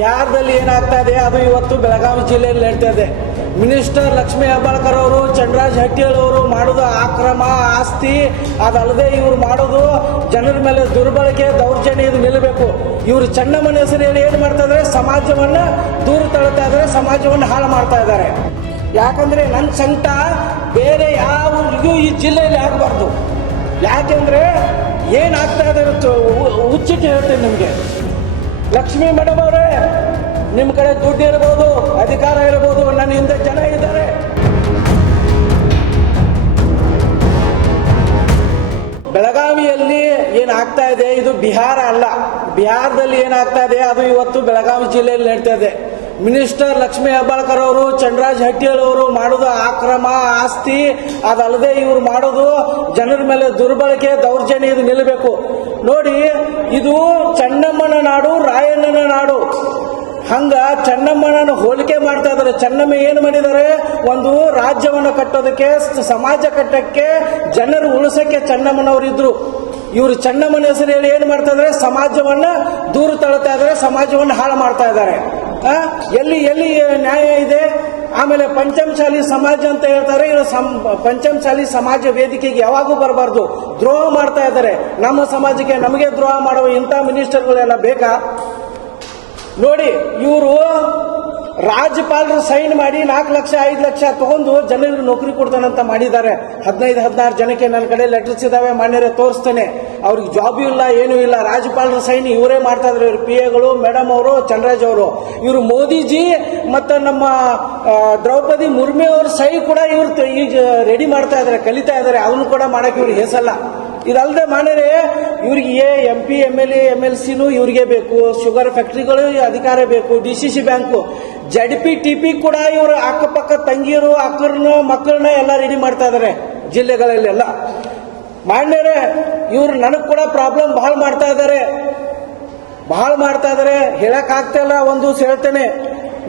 ಬಿಹಾರದಲ್ಲಿ ಏನಾಗ್ತಾ ಇದೆ ಅದು ಇವತ್ತು ಬೆಳಗಾವಿ ಜಿಲ್ಲೆಯಲ್ಲಿ ನಡೀತಾ ಇದೆ. ಮಿನಿಸ್ಟರ್ ಲಕ್ಷ್ಮೀ ಹೆಬ್ಬಾಳ್ಕರ್ ಅವರು, ಚಂದ್ರರಾಜ್ ಹಟ್ಟಿಯಲ್ ಅವರು ಮಾಡೋದು ಆಕ್ರಮ ಆಸ್ತಿ, ಅದಲ್ಲದೆ ಇವ್ರು ಮಾಡೋದು ಜನರ ಮೇಲೆ ದುರ್ಬಳಕೆ ದೌರ್ಜನ್ಯ, ಇದು ನಿಲ್ಲಬೇಕು. ಇವರು ಚೆನ್ನಮ್ಮನ ಹೆಸರಲ್ಲಿ ಏನು ಮಾಡ್ತಾ ಇದ್ದಾರೆ, ಸಮಾಜವನ್ನು ದೂರ ತಳ್ತಾ ಇದ್ದಾರೆ, ಸಮಾಜವನ್ನು ಹಾಳು ಮಾಡ್ತಾ ಇದ್ದಾರೆ. ಯಾಕಂದರೆ ನನ್ನ ಸಂಕಟ ಬೇರೆ ಯಾರಿಗೂ ಈ ಜಿಲ್ಲೆಯಲ್ಲಿ ಆಗಬಾರ್ದು. ಯಾಕೆಂದರೆ ಏನಾಗ್ತಾ ಇದೆ ಹುಚ್ಚಿಟ್ಟು ಹೇಳ್ತೀನಿ ನಿಮಗೆ. ಲಕ್ಷ್ಮೀ ಮೇಡಮ್ ಅವರೇ, ನಿಮ್ಮ ಕಡೆ ದುಡ್ಡು ಇರ್ಬೋದು, ಅಧಿಕಾರ ಇರ್ಬೋದು, ನನ್ನ ಹಿಂದೆ ಜನ ಇದ್ದಾರೆ. ಬೆಳಗಾವಿಯಲ್ಲಿ ಏನಾಗ್ತಾ ಇದೆ ಇದು ಬಿಹಾರ ಅಲ್ಲ. ಬಿಹಾರದಲ್ಲಿ ಏನಾಗ್ತಾ ಇದೆ ಅದು ಇವತ್ತು ಬೆಳಗಾವಿ ಜಿಲ್ಲೆಯಲ್ಲಿ ನಡೀತಾ ಇದೆ. ಮಿನಿಸ್ಟರ್ ಲಕ್ಷ್ಮೀ ಹೆಬ್ಬಾಳ್ಕರ್ ಅವರು, ಚಂದ್ರರಾಜ್ ಹಟ್ಟಿಯಲ್ ಅವರು ಮಾಡೋದು ಆಕ್ರಮ ಆಸ್ತಿ, ಅದಲ್ಲದೆ ಇವ್ರು ಮಾಡೋದು ಜನರ ಮೇಲೆ ದುರ್ಬಳಕೆ ದೌರ್ಜನ್ಯ, ಇದು ನಿಲ್ಲಬೇಕು. ನೋಡಿ, ಇದು ಚೆನ್ನಮ್ಮನ ನಾಡು, ರಾಯಣ್ಣನ ನಾಡು. ಹಂಗ ಚೆನ್ನಮ್ಮನ ಹೋಲಿಕೆ ಮಾಡ್ತಾ ಇದ್ದಾರೆ. ಚೆನ್ನಮ್ಮ ಏನು ಮಾಡಿದ್ದಾರೆ, ಒಂದು ರಾಜ್ಯವನ್ನು ಕಟ್ಟೋದಕ್ಕೆ, ಸಮಾಜ ಕಟ್ಟಕ್ಕೆ, ಜನರು ಉಳಿಸಕ್ಕೆ ಚೆನ್ನಮ್ಮನವರು ಇದ್ರು. ಇವರು ಚೆನ್ನಮ್ಮನ ಹೆಸರಲ್ಲಿ ಏನು ಮಾಡ್ತಾ ಇದ್ದಾರೆ, ಸಮಾಜವನ್ನ ದೂರ ತಳ್ತಾ ಇದ್ದಾರೆ, ಸಮಾಜವನ್ನು ಹಾಳು ಮಾಡ್ತಾ ಇದ್ದಾರೆ. ಎಲ್ಲಿ ಎಲ್ಲಿ ನ್ಯಾಯ ಇದೆ? ಆಮೇಲೆ ಪಂಚಮಶಾಲಿ ಸಮಾಜ ಅಂತ ಹೇಳ್ತಾರೆ. ಇವರು ಪಂಚಮಶಾಲಿ ಸಮಾಜ ವೇದಿಕೆಗೆ ಯಾವಾಗೂ ಬರಬಾರ್ದು, ದ್ರೋಹ ಮಾಡ್ತಾ ಇದ್ದಾರೆ. ನಮ್ಮ ಸಮಾಜಕ್ಕೆ ನಮಗೆ ದ್ರೋಹ ಮಾಡುವ ಇಂಥ ಮಿನಿಸ್ಟರ್ಗಳೆಲ್ಲ ಬೇಕಾ? ನೋಡಿ, ಇವರು ರಾಜ್ಯಪಾಲರು ಸೈನ್ ಮಾಡಿ 4 ಲಕ್ಷ 5 ಲಕ್ಷ ತಗೊಂಡು ಜನರಿಗೆ ನೌಕರಿ ಕೊಡ್ತಾನಂತ ಮಾಡಿದ್ದಾರೆ. 15-16 ಜನಕ್ಕೆ ನನ್ನ ಕಡೆ ಲೆಟರ್ಸ್ ಇದಾವೆ, ಮಾನ್ಯರೇ ತೋರಿಸ್ತೇನೆ. ಅವ್ರಿಗೆ ಜಾಬ್ ಇಲ್ಲ, ಏನೂ ಇಲ್ಲ. ರಾಜ್ಯಪಾಲರ ಸೈನ್ ಇವರೇ ಮಾಡ್ತಾ ಇದ್ರು. ಇವ್ರ PA ಗಳು, ಮೇಡಮ್ ಅವರು, ಚಂದ್ರರಾಜ್ ಅವರು. ಇವರು ಮೋದಿಜಿ ಮತ್ತು ನಮ್ಮ ದ್ರೌಪದಿ ಮುರ್ಮು ಅವ್ರ ಸೈ ಕೂಡ ಇವ್ರು ಈಗ ರೆಡಿ ಮಾಡ್ತಾ ಇದ್ದಾರೆ, ಕಲಿತಾ ಇದ್ದಾರೆ. ಅದನ್ನು ಕೂಡ ಮಾಡಕ್ಕೆ ಇವ್ರಿಗೆ ಹೆಸಲ್ಲ. ಇದಲ್ಲದೆ ಮಾನ್ಯರೇ, ಇವರಿಗೆ MP MLA MLCನೂ ಇವರಿಗೆ ಬೇಕು, ಶುಗರ್ ಫ್ಯಾಕ್ಟ್ರಿಗಳು ಅಧಿಕಾರ ಬೇಕು, DCC ಬ್ಯಾಂಕು, ZP-TP ಕೂಡ ಇವರು ಅಕ್ಕಪಕ್ಕ ತಂಗಿಯರು, ಅಕ್ಕರನ್ನ, ಮಕ್ಕಳನ್ನ ಎಲ್ಲ ರೆಡಿ ಮಾಡ್ತಾ ಇದ್ದಾರೆ ಜಿಲ್ಲೆಗಳಲ್ಲೆಲ್ಲ. ಮಾನ್ಯರೇ, ಇವರು ನನಗೆ ಕೂಡ ಪ್ರಾಬ್ಲಮ್ ಬಹಳ ಮಾಡ್ತಾ ಇದ್ದಾರೆ, ಹೇಳಕ್ ಆಗ್ತಾ ಇಲ್ಲ. ಒಂದು ದಿವಸ ಹೇಳ್ತೇನೆ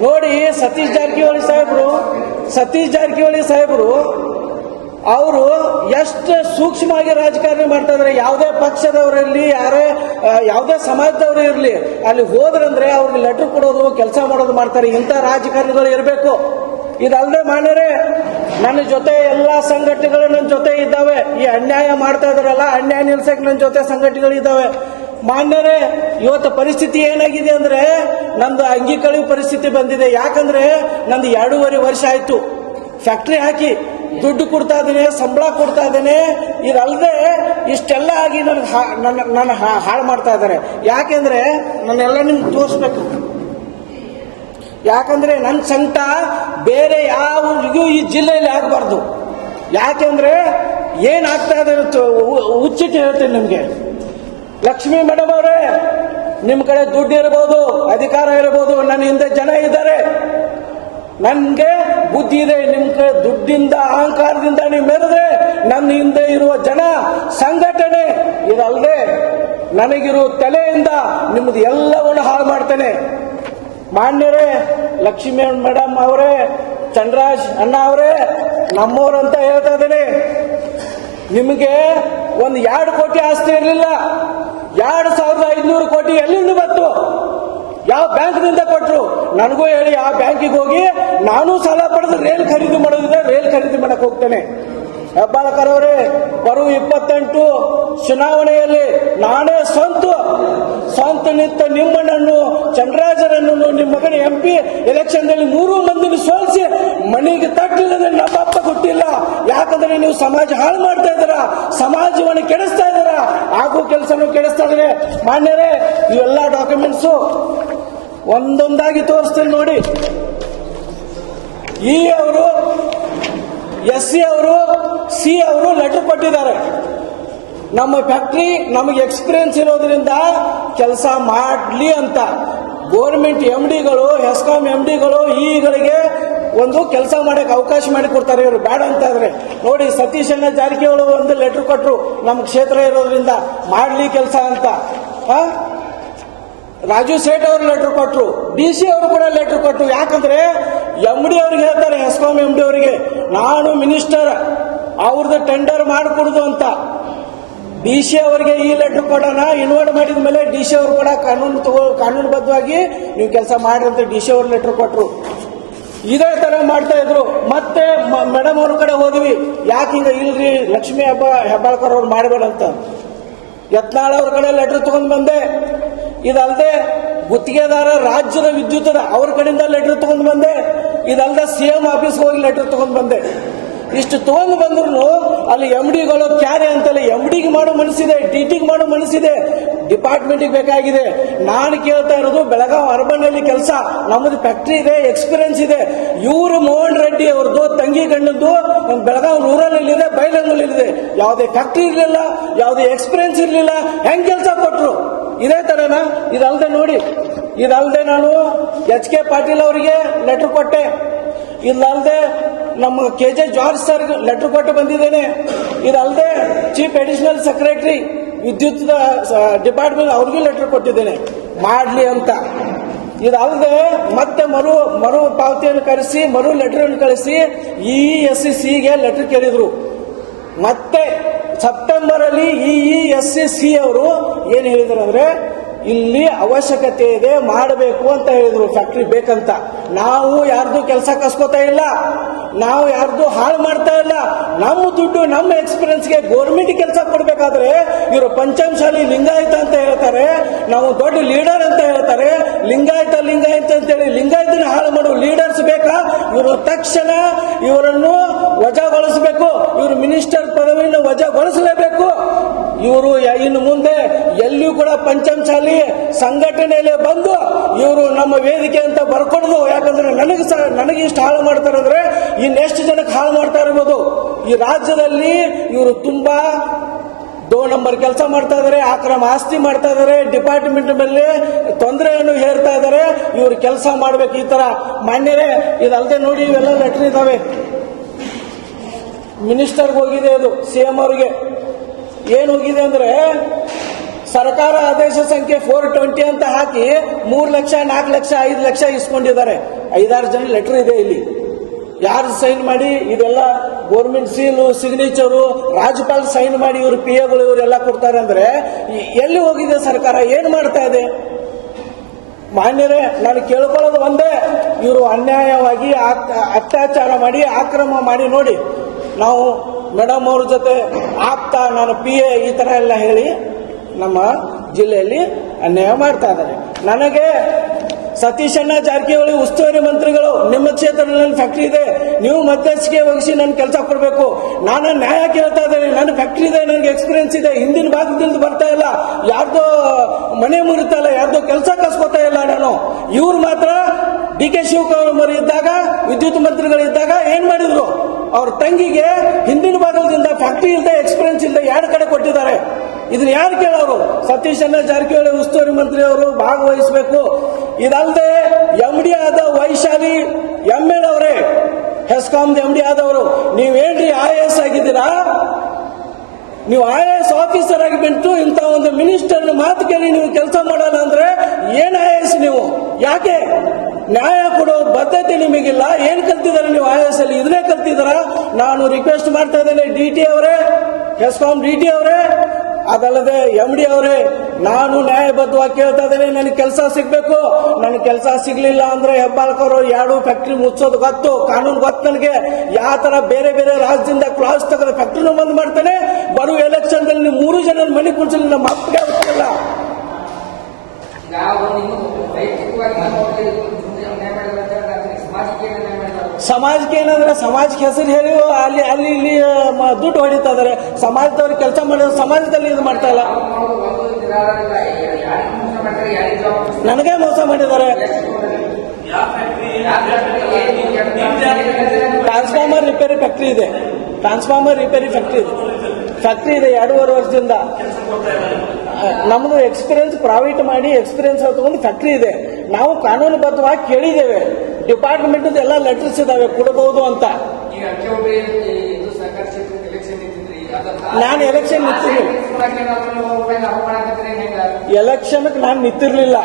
ನೋಡಿ. ಸತೀಶ್ ಜಾರಕಿಹೊಳಿ ಸಾಹೇಬರು ಅವರು ಎಷ್ಟು ಸೂಕ್ಷ್ಮವಾಗಿ ರಾಜಕಾರಣ ಮಾಡ್ತಾ ಇದ್ದಾರೆ. ಯಾವುದೇ ಪಕ್ಷದವರಲ್ಲಿ, ಯಾವುದೇ ಸಮಾಜದವರು ಇರಲಿ, ಅಲ್ಲಿ ಹೋದ್ರಂದ್ರೆ ಅವ್ರಿಗೆ ಲೆಟರ್ ಕೊಡೋದು, ಕೆಲಸ ಮಾಡೋದು ಮಾಡ್ತಾರೆ. ಇಂಥ ರಾಜಕಾರಣಿಗಳು ಇರಬೇಕು. ಇದಲ್ಲದೆ ಮಾನ್ಯರೇ, ನನ್ನ ಜೊತೆ ಎಲ್ಲ ಸಂಘಟನೆಗಳು ನನ್ನ ಜೊತೆ ಇದ್ದಾವೆ. ಈ ಅನ್ಯಾಯ ಮಾಡ್ತಾ ಇದಾರಲ್ಲ, ಅನ್ಯಾಯ ನಿಲ್ಸಕ್ಕೆ ನನ್ನ ಜೊತೆ ಸಂಘಟನೆಗಳು ಇದ್ದಾವೆ. ಮಾನ್ಯರೇ, ಇವತ್ತು ಪರಿಸ್ಥಿತಿ ಏನಾಗಿದೆ ಅಂದ್ರೆ, ನಂದು ಅಂಗಿ ಕಳುವು ಪರಿಸ್ಥಿತಿ ಬಂದಿದೆ. ಯಾಕಂದ್ರೆ ನಂದು 2.5 ವರ್ಷ ಆಯ್ತು ಫ್ಯಾಕ್ಟ್ರಿ ಹಾಕಿ ದುಡ್ಡು ಕೊಡ್ತಾ ಇದ್ದೇನೆ, ಸಂಬಳ ಕೊಡ್ತಾ ಇದ್ದೇನೆ. ಇದಲ್ಲದೆ ಇಷ್ಟೆಲ್ಲ ಆಗಿ ನನ್ನ ಹಾಳು ಮಾಡ್ತಾ ಇದ್ದಾರೆ. ಯಾಕೆಂದ್ರೆ ನನ್ನೆಲ್ಲ ನಿಮ್ಗೆ ತೋರಿಸ್ಬೇಕು. ಯಾಕಂದ್ರೆ ನನ್ನ ಸಂಕಟ ಬೇರೆ ಯಾರಿಗೂ ಈ ಜಿಲ್ಲೆಯಲ್ಲಿ ಆಗಬಾರ್ದು. ಯಾಕೆಂದ್ರೆ ಏನಾಗ್ತಾ ಇದೆ ಹುಚ್ಚಿಟ್ಟು ಹೇಳ್ತೀನಿ ನಿಮ್ಗೆ. ಲಕ್ಷ್ಮೀ ಮೇಡಮ್ ಅವರೇ, ನಿಮ್ಮ ಕಡೆ ದುಡ್ಡು ಇರ್ಬೋದು, ಅಧಿಕಾರ ಇರ್ಬೋದು, ನನ್ನ ಹಿಂದೆ ಜನ ಇದ್ದಾರೆ. ನನಗೆ ಬುದ್ಧಿ ಇದೆ. ನಿಮ್ಮ ಕಡೆ ದುಡ್ಡಿಂದ, ಅಹಂಕಾರದಿಂದ ನೀವು ಮೆರೆದ್ರೆ ನನ್ನ ಹಿಂದೆ ಇರುವ ಜನ, ಸಂಘಟನೆ, ಇದಲ್ಲದೆ ನನಗಿರುವ ತಲೆಯಿಂದ ನಿಮ್ಮದು ಎಲ್ಲವನ್ನು ಹಾಳು ಮಾಡ್ತೇನೆ. ಮಾನ್ಯರೇ, ಲಕ್ಷ್ಮೀ ಮೇಡಮ್ ಅವರೇ, ಚಂದ್ರರಾಜ್ ಅಣ್ಣ ಅವರೇ, ನಮ್ಮವರಂತ ಹೇಳ್ತಾ ಇದ್ದೇನೆ. ನಿಮಗೆ ಒಂದು 2 ಕೋಟಿ ಆಸ್ತಿ ಇರಲಿಲ್ಲ. 2,500 ಕೋಟಿ ಎಲ್ಲಿಂದ ಬಂತು? ಯಾವ ಬ್ಯಾಂಕ್ನಿಂದ ಕೊಟ್ಟರು? ನನಗೂ ಹೇಳಿ. ಆ ಬ್ಯಾಂಕಿಗೆ ಹೋಗಿ ನಾನು ಸಾಲ ಪಡೆದು ರೇಲ್ ಖರೀದಿ ಮಾಡೋದಿದೆ, ರೇಲ್ ಖರೀದಿ ಮಾಡಕ್ಕೆ ಹೋಗ್ತೇನೆ. ಹೆಬ್ಬಾಳ್ಕರ್ ಅವರೇ, ಬರುವ 28 ಚುನಾವಣೆಯಲ್ಲಿ ನಾನೇ ಸ್ವಂತ ನಿಂತ ನಿಮ್ಮಣ್ಣನ್ನು, ಚಂದ್ರರಾಜರನ್ನು, ನಿಮ್ಮ ಮಗನ MP ಎಲೆಕ್ಷನ್ದಲ್ಲಿ 3 ಮಂದಿನ ಸೋಲಿಸಿ ಮನೆಗೆ ತಟ್ಟಿಲ್ಲದೆ ನಮ್ಮಪ್ಪ ಗೊತ್ತಿಲ್ಲ. ಯಾಕಂದ್ರೆ ನೀವು ಸಮಾಜ ಹಾಳು ಮಾಡ್ತಾ ಇದ್ದೀರಾ, ಸಮಾಜವನ್ನು ಕೆಡಿಸ್ತಾ ಇದ್ದೀರಾ, ಆಗೋ ಕೆಲಸನೂ ಕೆಡಿಸ್ತಾ ಇದ್ದಾರೆ. ಮಾನ್ಯರೇ, ಇವೆಲ್ಲ ಡಾಕ್ಯುಮೆಂಟ್ಸು ಒಂದೊಂದಾಗಿ ತೋರಿಸ್ತೇನೆ ನೋಡಿ. E ಅವರು, SC ಅವರು, C ಅವರು ಲೆಟರ್ ಕೊಟ್ಟಿದ್ದಾರೆ. ನಮ್ಮ ಫ್ಯಾಕ್ಟ್ರಿ ನಮಗೆ ಎಕ್ಸ್ಪೀರಿಯನ್ಸ್ ಇರೋದ್ರಿಂದ ಕೆಲಸ ಮಾಡಲಿ ಅಂತ ಗೋರ್ಮೆಂಟ್ MDಗಳು, ಹೆಸ್ಕಾಂ MDಗಳು ಈಗಳಿಗೆ ಒಂದು ಕೆಲಸ ಮಾಡಕ್ಕೆ ಅವಕಾಶ ಮಾಡಿಕೊಡ್ತಾರೆ. ಇವರು ಬೇಡ ಅಂತ ಇದ್ರೆ ನೋಡಿ. ಸತೀಶ್ ಜಾರಕಿಹೊಳಿ ಒಂದು ಲೆಟರ್ ಕೊಟ್ಟರು, ನಮ್ಮ ಕ್ಷೇತ್ರ ಇರೋದ್ರಿಂದ ಮಾಡಲಿ ಕೆಲಸ ಅಂತ. ರಾಜು ಸೇಠ್ ಅವರು ಲೆಟರ್ ಕೊಟ್ಟರು, DC ಅವರು ಕೂಡ ಲೆಟರ್ ಕೊಟ್ಟರು. ಯಾಕಂದ್ರೆ MD ಅವ್ರಿಗೆ ಹೇಳ್ತಾರೆ, ಹೆಸ್ಕಾಂ MD ಅವರಿಗೆ, ನಾನು ಮಿನಿಸ್ಟರ್, ಅವ್ರದ್ದು ಟೆಂಡರ್ ಮಾಡಿಕೊಡುದು ಅಂತ. DC ಅವರಿಗೆ ಈ ಲೆಟರ್ ಕೊಡೋಣ, ಇನ್ವರ್ಟ್ ಮಾಡಿದ ಮೇಲೆ DC ಅವರು ಕೂಡ ಕಾನೂನುಬದ್ಧವಾಗಿ ನೀವು ಕೆಲಸ ಮಾಡ್ರಿ ಅಂತ DC ಅವರು ಲೆಟರ್ ಕೊಟ್ಟರು. ಇದೇ ತರ ಮಾಡ್ತಾ ಇದ್ರು. ಮತ್ತೆ ಮೇಡಮ್ ಅವ್ರ ಕಡೆ ಹೋದ್ವಿ, ಯಾಕೆ ಹಿಂಗ ಇಲ್ರಿ ಲಕ್ಷ್ಮೀ ಹೆಬ್ಬಾಳ್ಕರ್ ಅವ್ರು ಮಾಡಬೇಡ ಅಂತ. ಯತ್ನಾಳ್ ಅವ್ರ ಕಡೆ ಲೆಟರ್ ತಗೊಂಡ್ ಬಂದೆ. ಇದಲ್ಲದೆ ಗುತ್ತಿಗೆದಾರ ರಾಜ್ಯದ ವಿದ್ಯುತ್ ಅವ್ರ ಕಡೆಯಿಂದ ಲೆಟರ್ ತಗೊಂಡ್ ಬಂದೆ. ಇದಲ್ಲದೆ CM ಆಫೀಸ್ಗೆ ಹೋಗಿ ಲೆಟರ್ ತಗೊಂಡ್ ಬಂದೆ. ಇಷ್ಟು ತಗೊಂಡು ಬಂದ್ರು ಅಲ್ಲಿ MDಗಳು ಕ್ಯಾರೆ ಅಂತಲ್ಲ, MDಗೆ ಮಾಡೋ ಮನಸ್ಸಿದೆ, DTಗೆ ಮಾಡೋ ಮನಸ್ಸಿದೆ, ಡಿಪಾರ್ಟ್ಮೆಂಟ್ಗೆ ಬೇಕಾಗಿದೆ. ನಾನು ಕೇಳ್ತಾ ಇರೋದು ಬೆಳಗಾವಿ ಅರ್ಬನ್ ಅಲ್ಲಿ ಕೆಲಸ, ನಮ್ಮದು ಫ್ಯಾಕ್ಟ್ರಿ ಇದೆ, ಎಕ್ಸ್ಪೀರಿಯನ್ಸ್ ಇದೆ. ಇವರು ಮೋಹನ್ ರೆಡ್ಡಿ ಅವ್ರದ್ದು ತಂಗಿ ಗಂಡದ್ದು ಬೆಳಗಾವಿ ರೂರಲ್ ಅಲ್ಲಿ ಇದೆ, ಬೈಲಂಗಲ್ ಇದೆ. ಯಾವುದೇ ಫ್ಯಾಕ್ಟ್ರಿ ಇರಲಿಲ್ಲ, ಯಾವುದೇ ಎಕ್ಸ್ಪೀರಿಯನ್ಸ್ ಇರಲಿಲ್ಲ, ಹೆಂಗ್ ಕೆಲಸ ಕೊಟ್ರು? ಇದೇ ತರನ. ಇದಲ್ಲದೆ ನೋಡಿ, ಇದಲ್ಲದೆ ನಾನು HK ಪಾಟೀಲ್ ಅವರಿಗೆ ಲೆಟರ್ ಕೊಟ್ಟೆ. ಇದಲ್ಲದೆ ನಮ್ಮ KJ ಜಾರ್ಜ್ ಸರ್ ಲೆಟರ್ ಕೊಟ್ಟು ಬಂದಿದ್ದೇನೆ. ಇದಲ್ಲದೆ ಚೀಫ್ ಅಡಿಷನಲ್ ಸೆಕ್ರೆಟರಿ ವಿದ್ಯುತ್ ಡಿಪಾರ್ಟ್ಮೆಂಟ್ ಅವ್ರಿಗೂ ಲೆಟರ್ ಕೊಟ್ಟಿದ್ದೇನೆ ಮಾಡ್ಲಿ ಅಂತ. ಇದಲ್ಲದೆ ಮತ್ತೆ ಮರು ಪಾವತಿಯನ್ನು ಕಳಿಸಿ, ಮರು ಲೆಟರ್ ಅನ್ನು ಕಳಿಸಿ EESC ಲೆಟರ್ ಕೇಳಿದ್ರು. ಮತ್ತೆ ಸೆಪ್ಟೆಂಬರ್ ಅಲ್ಲಿ EESC ಅವರು ಏನ್ ಹೇಳಿದ್ರು ಅಂದ್ರೆ, ಇಲ್ಲಿ ಅವಶ್ಯಕತೆ ಇದೆ, ಮಾಡಬೇಕು ಅಂತ ಹೇಳಿದ್ರು, ಫ್ಯಾಕ್ಟ್ರಿ ಬೇಕಂತ. ನಾವು ಯಾರ್ದು ಕೆಲಸ ಕಸ್ಕೋತಾ ಇಲ್ಲ, ನಾವು ಯಾರ್ದು ಹಾಳು ಮಾಡ್ತಾ ಇಲ್ಲ. ನಮ್ಮ ದುಡ್ಡು, ನಮ್ಮ ಎಕ್ಸ್ಪೀರಿಯನ್ಸ್ಗೆ ಗೌರ್ಮೆಂಟ್ ಕೆಲಸ ಕೊಡ್ಬೇಕಾದ್ರೆ ಇವರು ಪಂಚಮಶಾಲಿ ಲಿಂಗಾಯತ ಅಂತ ಹೇಳ್ತಾರೆ, ನಾವು ದೊಡ್ಡ ಲೀಡರ್ ಅಂತ ಹೇಳ್ತಾರೆ. ಲಿಂಗಾಯತ ಅಂತೇಳಿ ಲಿಂಗಾಯತನ ಹಾಳು ಮಾಡುವ ಲೀಡರ್ಸ್ ಬೇಕಾ? ಇವರು ತಕ್ಷಣ ಇವರನ್ನು ವಜಾಗೊಳಿಸಬೇಕು. ಇವರು ಮಿನಿಸ್ಟರ್ ಪದವಿಯನ್ನು ವಜಾಗೊಳಿಸಲೇಬೇಕು. ಇವರು ಇನ್ನು ಮುಂದೆ ಎಲ್ಲಿಯೂ ಕೂಡ ಪಂಚಮಶಾಲಿ ಸಂಘಟನೆಯಲ್ಲಿ ಬಂದು ಇವರು ನಮ್ಮ ವೇದಿಕೆ ಅಂತ ಬರ್ಕೊಡುದು. ಯಾಕಂದ್ರೆ ನನಗೆ ಇಷ್ಟು ಹಾಳು ಮಾಡ್ತಾರೆ ಅಂದ್ರೆ ಇನ್ನೆಷ್ಟು ಜನಕ್ಕೆ ಹಾಳು ಮಾಡ್ತಾ ಇರ್ಬೋದು. ಈ ರಾಜ್ಯದಲ್ಲಿ ಇವರು ತುಂಬಾ 2 ನಂಬರ್ ಕೆಲಸ ಮಾಡ್ತಾ ಇದಾರೆ, ಅಕ್ರಮ ಆಸ್ತಿ ಮಾಡ್ತಾ ಇದಾರೆ, ಡಿಪಾರ್ಟ್ಮೆಂಟ್ ಮೇಲೆ ತೊಂದರೆಯನ್ನು ಹೇರ್ತಾ ಇದಾರೆ. ಇವರು ಕೆಲಸ ಮಾಡ್ಬೇಕು. ಈ ತರ ಮಾನ್ಯರೇ, ಇದಲ್ಲದೆ ನೋಡಿ ಇವೆಲ್ಲ ಲೆಟರ್ ಇದಾವೆ. ಮಿನಿಸ್ಟರ್ಗೆ ಹೋಗಿದೆ, ಇದು CM ಅವರಿಗೆ ಏನ್ ಹೋಗಿದೆ ಅಂದ್ರೆ, ಸರ್ಕಾರ ಆದೇಶ ಸಂಖ್ಯೆ 420 ಅಂತ ಹಾಕಿ 3 ಲಕ್ಷ 4 ಲಕ್ಷ 5 ಲಕ್ಷ ಇಸ್ಕೊಂಡಿದ್ದಾರೆ. 5-6 ಜನ ಲೆಟರ್ ಇದೆ ಇಲ್ಲಿ. ಯಾರು ಸೈನ್ ಮಾಡಿ ಇದೆಲ್ಲ ಗೌರ್ಮೆಂಟ್ ಸೀಲು, ಸಿಗ್ನೇಚರು, ರಾಜ್ಯಪಾಲ ಸೈನ್ ಮಾಡಿ ಇವರು PAಗಳು ಇವರೆಲ್ಲ ಕೊಡ್ತಾರೆ ಅಂದ್ರೆ ಎಲ್ಲಿ ಹೋಗಿದೆ ಸರ್ಕಾರ? ಏನ್ ಮಾಡ್ತಾ ಇದೆ? ಮಾನ್ಯರೇ, ನಾನು ಕೇಳ್ಕೊಳ್ಳೋದು ಒಂದೇ, ಇವರು ಅನ್ಯಾಯವಾಗಿ ಅತ್ಯಾಚಾರ ಮಾಡಿ, ಆಕ್ರಮ ಮಾಡಿ ನೋಡಿ. ನಾವು ಮೇಡಮ್ ಅವ್ರ ಜೊತೆ ಆಗ್ತಾ ನಾನು PA ಈ ತರ ಎಲ್ಲ ಹೇಳಿ ನಮ್ಮ ಜಿಲ್ಲೆಯಲ್ಲಿ ಅನ್ಯಾಯ ಮಾಡ್ತಾ ಇದ್ದಾರೆ. ನನಗೆ ಸತೀಶಣ್ಣ ಜಾರಕಿಹೊಳಿ ಉಸ್ತುವಾರಿ ಮಂತ್ರಿಗಳು, ನಿಮ್ಮ ಕ್ಷೇತ್ರದಲ್ಲಿ ಫ್ಯಾಕ್ಟ್ರಿ ಇದೆ, ನೀವು ಮಧ್ಯಸ್ಥಿಕೆ ವಹಿಸಿ ನನ್ ಕೆಲಸ ಕೊಡಬೇಕು. ನಾನು ನ್ಯಾಯ ಕೇಳ್ತಾ ಇದ್ದೇನೆ. ನನ್ನ ಫ್ಯಾಕ್ಟ್ರಿ ಇದೆ, ನನಗೆ ಎಕ್ಸ್ಪೀರಿಯನ್ಸ್ ಇದೆ, ಹಿಂದಿನ ಭಾಗದಿಂದ ಬರ್ತಾ ಇಲ್ಲ, ಯಾರ್ದೋ ಮನೆ ಮುರಿತಾ ಇಲ್ಲ, ಯಾರ್ದೋ ಕೆಲಸ ಕಸ್ಕೋತಾ ಇಲ್ಲ ನಾನು. ಇವ್ರು ಮಾತ್ರ DK ಶಿವಕುಮಾರ್ ಇದ್ದಾಗ, ವಿದ್ಯುತ್ ಮಂತ್ರಿಗಳಿದ್ದಾಗ ಏನ್ ಮಾಡಿದ್ರು? ಅವ್ರ ತಂಗಿಗೆ ಹಿಂದಿನ ಭಾಗದಿಂದ ಫ್ಯಾಕ್ಟ್ರಿ ಇಲ್ಲದೆ, ಎಕ್ಸ್ಪೀರಿಯನ್ಸ್ ಇಲ್ಲದೆ 2 ಕಡೆ ಕೊಟ್ಟಿದ್ದಾರೆ. ಇದನ್ನ ಯಾರು ಕೇಳೋರು? ಸತೀಶಣ್ಣ ಜಾರಕಿಹೊಳಿ ಉಸ್ತುವಾರಿ ಮಂತ್ರಿ ಅವರು ಭಾಗವಹಿಸಬೇಕು. ಇದಲ್ಲದೆ MD ಆದ ವೈಶಾಲಿ ML ಅವರೇ, ಹೆಸ್ಕಾಂ MD ಆದವರು, ನೀವೇನ್ರಿ IAS ಆಗಿದ್ದೀರಾ? ನೀವು IAS ಆಫೀಸರ್ ಆಗಿ ಬಿಟ್ಟು ಇಂಥ ಒಂದು ಮಿನಿಸ್ಟರ್ ಮಾತು ಕೇಳಿ ನೀವು ಕೆಲಸ ಮಾಡಲ್ಲ ಅಂದ್ರೆ ಏನ್ IAS ನೀವು? ಯಾಕೆ ನ್ಯಾಯ ಕೊಡೋ ಬದ್ಧತೆ ನಿಮಗಿಲ್ಲ? ಏನ್ ಕಲ್ತಿದ್ದಾರೆ ನೀವು IAS ಅಲ್ಲಿ? ಇದನ್ನೇ ಕಲ್ತಿದಾರ? ನಾನು ರಿಕ್ವೆಸ್ಟ್ ಮಾಡ್ತಾ ಇದ್ದೇನೆ, DT ಅವರೇ, ಹೆಸ್ಕಾಂ DT ಅವರೇ, ಅದಲ್ಲದೆ MD ಅವರೇ, ನಾನು ನ್ಯಾಯಬದ್ಧವಾಗಿ ಕೇಳ್ತಾ ಇದ್ದೇನೆ, ನನಗೆ ಕೆಲಸ ಸಿಗ್ಬೇಕು. ನನಗೆ ಕೆಲಸ ಸಿಗ್ಲಿಲ್ಲ ಅಂದ್ರೆ ಹೆಬ್ಬಾಳ್ಕರ್ 2 ಫ್ಯಾಕ್ಟ್ರಿ ಮುಚ್ಚೋದು ಗೊತ್ತು, ಕಾನೂನು ಗೊತ್ತು ನನಗೆ. ಯಾವ ತರ ಬೇರೆ ಬೇರೆ ರಾಜ್ಯದಿಂದ ಕ್ಲಾಸ್ ತೆಗೆದ ಫ್ಯಾಕ್ಟ್ರಿನೂ ಬಂದ್ ಮಾಡ್ತಾನೆ. ಬರುವ ಎಲೆಕ್ಷನ್ ದಲ್ಲಿ ನೀವು 3 ಜನ ಮನೆ ಕುಣಿಸಲು ನಮ್ಮ ಅಪ್ಪಗೆ ಗೊತ್ತಿಲ್ಲ. ಸಮಾಜಕ್ಕೆ ಏನಂದ್ರೆ ಸಮಾಜಕ್ಕೆ ಹೆಸರು ಹೇಳಿ ಅಲ್ಲಿ ಅಲ್ಲಿ ಇಲ್ಲಿ ದುಡ್ಡು ಹೊಡಿತಾ ಇದಾರೆ. ಸಮಾಜದವ್ರಿಗೆ ಕೆಲಸ ಮಾಡಿದ್ರೆ ಸಮಾಜದಲ್ಲಿ ಇದು ಮಾಡ್ತಾ ಇಲ್ಲ. ನನಗೆ ಮೋಸ ಮಾಡಿದ್ದಾರೆ. ಟ್ರಾನ್ಸ್ಫಾರ್ಮರ್ ರಿಪೇರಿ ಫ್ಯಾಕ್ಟ್ರಿ ಇದೆ, ಫ್ಯಾಕ್ಟ್ರಿ ಇದೆ 2.5 ವರ್ಷದಿಂದ. ನಮ್ದು ಎಕ್ಸ್ಪೀರಿಯನ್ಸ್ ಪ್ರೈವೇಟ್ ಮಾಡಿ ಎಕ್ಸ್ಪೀರಿಯನ್ಸ್ ತಗೊಂಡು ಫ್ಯಾಕ್ಟ್ರಿ ಇದೆ. ನಾವು ಕಾನೂನುಬದ್ಧವಾಗಿ ಕೇಳಿದ್ದೇವೆ, ಡಿಪಾರ್ಟ್ಮೆಂಟ್ ಎಲ್ಲ ಲೆಟರ್ಸ್ ಇದಾವೆ ಕೊಡಬಹುದು ಅಂತ. ನಾನು ಎಲೆಕ್ಷನ್ ನಿಂತಿದ್ದೀನಿ. ಎಲೆಕ್ಷನ್ ನಾನು ನಿಂತಿರ್ಲಿಲ್ಲ.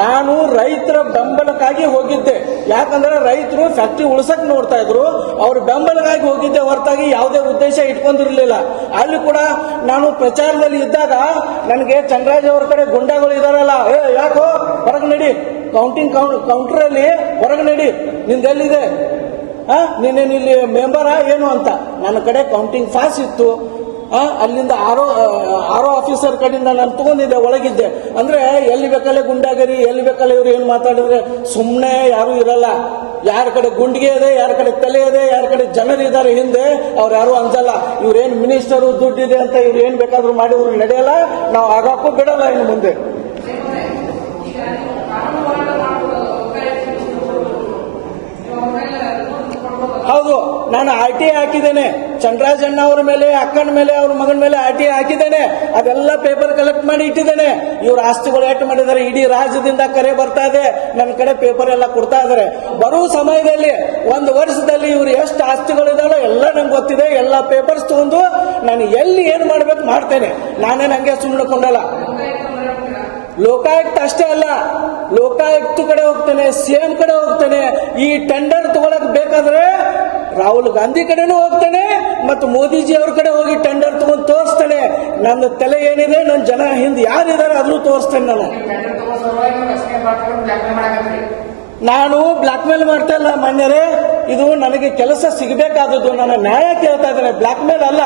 ನಾನು ರೈತರ ಬೆಂಬಲಕ್ಕಾಗಿ ಹೋಗಿದ್ದೆ. ಯಾಕಂದ್ರೆ ರೈತರು ಫ್ಯಾಕ್ಟ್ರಿ ಉಳಿಸಕ್ ನೋಡ್ತಾ ಇದ್ರು, ಅವ್ರ ಬೆಂಬಲಕ್ಕಾಗಿ ಹೋಗಿದ್ದೆ ಹೊರತಾಗಿ ಯಾವುದೇ ಉದ್ದೇಶ ಇಟ್ಕೊಂಡಿರ್ಲಿಲ್ಲ. ಅಲ್ಲಿ ಕೂಡ ನಾನು ಪ್ರಚಾರದಲ್ಲಿ ಇದ್ದಾಗ ನನಗೆ ಚಂದ್ರರಾಜ್ ಅವ್ರ ಕಡೆ ಗುಂಡಾಗಳು ಇದಾರಲ್ಲ, ಯಾಕೋ ಹೊರಗೆ ನಡಿ, ಕೌಂಟರ್ ಅಲ್ಲಿ ಹೊರಗೆ ನಡಿ, ನಿಂದೆಲ್ಲಿದೆ, ನೀನೇನು ಇಲ್ಲಿ ಮೆಂಬರಾ ಏನು ಅಂತ. ನನ್ನ ಕಡೆ ಕೌಂಟಿಂಗ್ ಪಾಸ್ ಇತ್ತು. ಅಲ್ಲಿಂದ ಆರೋ ಆಫೀಸರ್ ಕಡೆಯಿಂದ ನಾನು ತಗೊಂಡಿದ್ದೆ, ಒಳಗಿದ್ದೆ. ಅಂದ್ರೆ ಎಲ್ಲಿ ಬೇಕಲ್ಲೇ ಗುಂಡಾಗರಿ, ಎಲ್ಲಿ ಬೇಕಲ್ಲ ಇವ್ರು ಏನ್ ಮಾತಾಡಿದ್ರೆ ಸುಮ್ಮನೆ ಯಾರು ಇರಲ್ಲ. ಯಾರ ಕಡೆ ಗುಂಡಿಗೆ ಇದೆ, ಯಾರ ಕಡೆ ತಲೆ ಇದೆ, ಯಾರ ಕಡೆ ಜನರು ಇದ್ದಾರೆ ಹಿಂದೆ, ಅವ್ರು ಯಾರು ಅಂಜಲ್ಲ. ಇವ್ರೇನ್ ಮಿನಿಸ್ಟರು ದುಡ್ಡಿದೆ ಅಂತ ಇವ್ರು ಏನ್ ಬೇಕಾದ್ರೂ ಮಾಡಿದ್ರು ನಡೆಯಲ್ಲ. ನಾವು ಆಗಾಕ್ಕೂ ಬಿಡಲ್ಲ ಇನ್ನು ಮುಂದೆ. ಹೌದು, ನಾನು RTI ಹಾಕಿದ್ದೇನೆ. ಚಂದ್ರರಾಜಣ್ಣ ಅವ್ರ ಮೇಲೆ, ಅಕ್ಕನ ಮೇಲೆ, ಅವ್ರ ಮಗನ ಮೇಲೆ RTI ಹಾಕಿದ್ದೇನೆ. ಅದೆಲ್ಲ ಪೇಪರ್ ಕಲೆಕ್ಟ್ ಮಾಡಿ ಇಟ್ಟಿದ್ದೇನೆ. ಇವ್ರ ಆಸ್ತಿಗಳು ಎಷ್ಟು ಮಾಡಿದ್ದಾರೆ, ಇಡೀ ರಾಜ್ಯದಿಂದ ಕರೆ ಬರ್ತಾ ಇದೆ. ನನ್ನ ಕಡೆ ಪೇಪರ್ ಎಲ್ಲ ಕೊಡ್ತಾ ಇದಾರೆ. ಬರುವ ಸಮಯದಲ್ಲಿ 1 ವರ್ಷದಲ್ಲಿ ಇವ್ರು ಎಷ್ಟು ಆಸ್ತಿಗಳು ಇದಾವೆ ಎಲ್ಲ ನಂಗೆ ಗೊತ್ತಿದೆ. ಎಲ್ಲ ಪೇಪರ್ಸ್ ತಗೊಂಡು ನಾನು ಎಲ್ಲಿ ಏನ್ ಮಾಡ್ಬೇಕು ಮಾಡ್ತೇನೆ. ನಾನೇನು ಹಂಗೆ ಸುಮ್ಮನೆ ಕೊಂಡಲ್ಲ. ಲೋಕಾಯುಕ್ತ ಅಷ್ಟೇ ಅಲ್ಲ, ಲೋಕಾಯುಕ್ತ ಕಡೆ ಹೋಗ್ತೇನೆ, CM ಕಡೆ ಹೋಗ್ತೇನೆ. ಈ ಟೆಂಡರ್ ತಗೊಳಕ್ ಬೇಕಾದ್ರೆ ರಾಹುಲ್ ಗಾಂಧಿ ಕಡೆನೂ ಹೋಗ್ತೇನೆ ಮತ್ತು ಮೋದಿಜಿ ಅವ್ರ ಕಡೆ ಹೋಗಿ ಟೆಂಡರ್ ತಗೊಂಡು ತೋರಿಸ್ತೇನೆ. ನನ್ನ ತಲೆ ಏನಿದೆ, ನನ್ನ ಜನ ಹಿಂದೆ ಯಾರಿದ್ದಾರೆ ಅದನ್ನು ತೋರಿಸ್ತೇನೆ. ನಾನು ಬ್ಲಾಕ್ ಮೇಲ್ ಮಾಡ್ತಾ ಇಲ್ಲ ಮಾನ್ಯರೇ. ಇದು ನನಗೆ ಕೆಲಸ ಸಿಗಬೇಕಾದದ್ದು, ನನ್ನ ನ್ಯಾಯ ಕೇಳ್ತಾ ಇದ್ದೇನೆ, ಬ್ಲಾಕ್ ಮೇಲ್ ಅಲ್ಲ.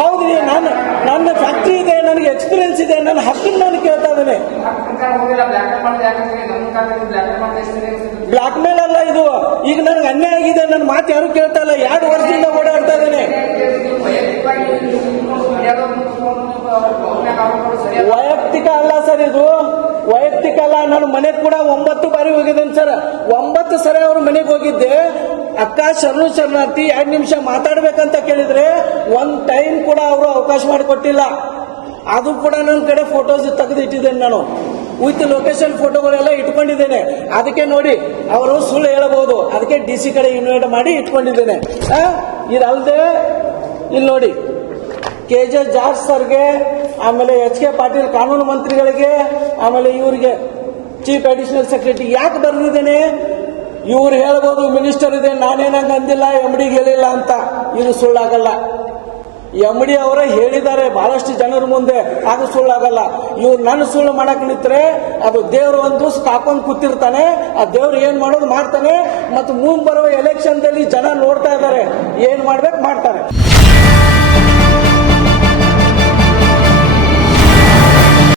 ಹೌದು, ನನ್ನ ಫ್ಯಾಕ್ಟ್ರಿ ಇದೆ, ನನಗೆ ಎಕ್ಸ್ಪೀರಿಯನ್ಸ್ ಇದೆ, ನನ್ನ ಹಕ್ಕನ್ನು ನಾನು ಕೇಳ್ತಾ ಇದ್ದೇನೆ. ಬ್ಲಾಕ್ ಮೇಲ್ ಅಲ್ಲ ಇದು. ಈಗ ನನಗೆ ಅನ್ಯಾಯ ಆಗಿದೆ, ನನ್ನ ಮಾತು ಯಾರು ಕೇಳ್ತಾ ಇಲ್ಲ. 2 ವರ್ಷದಿಂದ ಓಡಾಡ್ತಾ ಇದ್ದೇನೆ. ವೈಯಕ್ತಿಕ ಅಲ್ಲ ಸರ್, ಇದು ವೈಯಕ್ತಿಕ ಅಲ್ಲ. ನಾನು ಮನೆಗೆ ಕೂಡ 9 ಬಾರಿ ಹೋಗಿದ್ದೇನೆ ಸರ್. 9 ಸರಿ ಅವ್ರ ಮನೆಗೆ ಹೋಗಿದ್ದೆ. ಅಕ್ಕ ಶರಣಾರ್ಥಿ 2 ನಿಮಿಷ ಮಾತಾಡ್ಬೇಕಂತ ಕೇಳಿದ್ರೆ 1 ಟೈಮ್ ಕೂಡ ಅವರು ಅವಕಾಶ ಮಾಡಿಕೊಟ್ಟಿಲ್ಲ. ಅದು ಕೂಡ ನನ್ನ ಕಡೆ ಫೋಟೋಸ್ ತೆಗೆದಿಟ್ಟಿದ್ದೇನೆ. ನಾನು ವಿತ್ ಲೊಕೇಶನ್ ಫೋಟೋಗಳೆಲ್ಲ ಇಟ್ಕೊಂಡಿದ್ದೇನೆ. ಅದಕ್ಕೆ ನೋಡಿ ಅವರು ಸುಳ್ಳು ಹೇಳಬಹುದು. ಅದಕ್ಕೆ DC ಕಡೆ ಇನ್ವೈಟ್ ಮಾಡಿ ಇಟ್ಕೊಂಡಿದ್ದೇನೆ. ಇದಲ್ಲದೆ ಇಲ್ಲಿ ನೋಡಿ, KJ ಜಾರ್ಜ್ ಸರ್ಗೆ, ಆಮೇಲೆ HK ಪಾಟೀಲ್ ಕಾನೂನು ಮಂತ್ರಿಗಳಿಗೆ, ಆಮೇಲೆ ಇವರಿಗೆ ಚೀಫ್ ಅಡಿಷನಲ್ ಸೆಕ್ರೆಟರಿ ಯಾಕೆ ಬರೆದಿದ್ದೇನೆ? ಇವ್ರು ಹೇಳ್ಬೋದು ಮಿನಿಸ್ಟರ್ ಇದೆ, ನಾನೇನಂಗ ಅಂದಿಲ್ಲ, MD ಹೇಳಿಲ್ಲ ಅಂತ. ಇದು ಸುಳ್ಳಾಗಲ್ಲ. MD ಅವರ ಹೇಳಿದ್ದಾರೆ ಬಹಳಷ್ಟು ಜನರ ಮುಂದೆ, ಅದು ಸುಳ್ಳಾಗಲ್ಲ. ಇವ್ರು ನನ್ನ ಸುಳ್ಳು ಮಾಡಕ್ ನಿಂತ್ರೆ ಅದು ದೇವ್ರು ಒಂದು ಕಾಕೊಂಡ್ ಕೂತಿರ್ತಾನೆ. ಆ ದೇವ್ರು ಏನ್ ಮಾಡೋದು ಮಾಡ್ತಾನೆ. ಮತ್ತು ಮುಂದೆ ಬರುವ ಎಲೆಕ್ಷನ್ ದಲ್ಲಿ ಜನ ನೋಡ್ತಾ ಇದ್ದಾರೆ, ಏನ್ ಮಾಡ್ಬೇಕು ಮಾಡ್ತಾರೆ.